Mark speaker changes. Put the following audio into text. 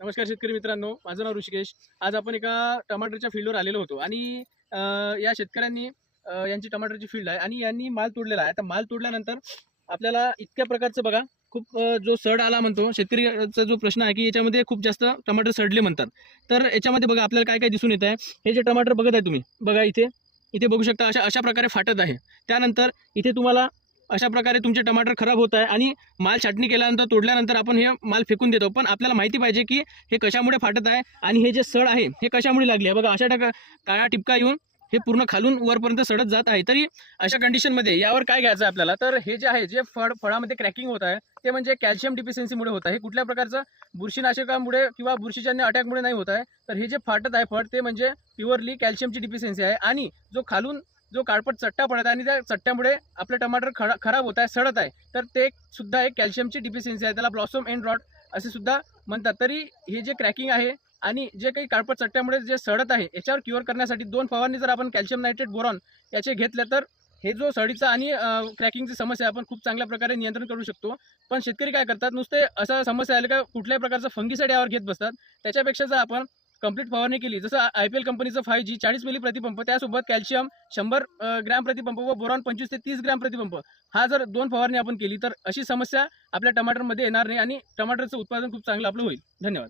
Speaker 1: नमस्कार शेतकरी मित्रांनो माझं नाव ऋषिकेश. आज आपण एका टमाटरच्या फील्डवर आलेलो होतो आणि या शेतकऱ्यांनी यांची टमाटरची फील्ड आहे आणि यांनी माल तोडलेला आहे. आता माल तोडल्यानंतर आपल्याला इतक्या प्रकारचं बघा खूप जो सड आला म्हणतो शेतकरीचा जो प्रश्न आहे की याच्यामध्ये खूप जास्त टमाटर सडले म्हणतात. तर याच्यामध्ये बघा आपल्याला काय काय दिसून येत आहे? हे जे टमाटर बघत आहे तुम्ही बघा इथे इथे बघू शकता अशा अशा प्रकारे फाटत आहे. त्यानंतर इथे तुम्हाला अशा प्रकारे तुमचे टमाटर खराब होत आहे आणि माल छाटणी केल्यानंतर तोडल्यानंतर आपण हे माल फेकून देतो. पण आपल्याला माहिती पाहिजे की हे कशामुळे फाटत आहे आणि हे जे सड आहे हे कशामुळे लागले आहे? बघा अशा टाका काळा टिपका येऊन हे पूर्ण खालून वरपर्यंत सडत जात आहे. तरी अशा कंडिशनमध्ये यावर काय घ्यायचं आहे आपल्याला? तर हे जे आहे जे फळ फळामध्ये क्रॅकिंग होत आहे ते म्हणजे कॅल्शियम डिफिशियन्सीमुळे होत आहे. हे कुठल्या प्रकारचं? बुरशीनाशकामुळे किंवा बुरशीजन्य अटॅकमुळे नाही होत आहे. तर हे जे फाटत आहे फळ ते म्हणजे प्युअरली कॅल्शियमची डिफिशियन्सी आहे. आणि जो खालून जो काळपट चट्टा पडत आहे आणि त्या चट्ट्यामुळे आपलं टमाटर खरा खराब होत आहे सडत आहे तर ते सुद्धा एक कॅल्शियमची डिफिशियन्सी आहे. त्याला ब्लॉसम एंड रॉट असे सुद्धा म्हणतात. तरी हे जे क्रॅकिंग आहे आणि जे काही काळपट चट्ट्यामुळे जे सडत आहे याच्यावर क्युअर करण्यासाठी दोन फवारणी जर आपण कॅल्शियम नायट्रेट बोरॉन याचे घेतले तर हे जो सडीचा आणि क्रॅकिंगची समस्या आपण खूप चांगल्या प्रकारे नियंत्रण करू शकतो. पण शेतकरी काय करतात नुसते असं समस्या आले का कुठल्याही प्रकारचं फंगीसाईड यावर घेत बसतात. त्याच्यापेक्षा जर आपण कंप्लीट फवारणी केली. जसं आय पी एल कंपनीचं फाय जी चाळीस मिली प्रतिपंप त्यासोबत कॅल्शियम शंभर ग्रॅम प्रतिपंप व बोरॉन पंचवीस ते तीस ग्रॅम प्रतिपंप. हा जर दोन फवारणी आपण केली तर अशी समस्या आपल्या टमाटरमध्ये येणार नाही आणि टमाटरचं उत्पादन खूप चांगलं आपलं होईल. धन्यवाद.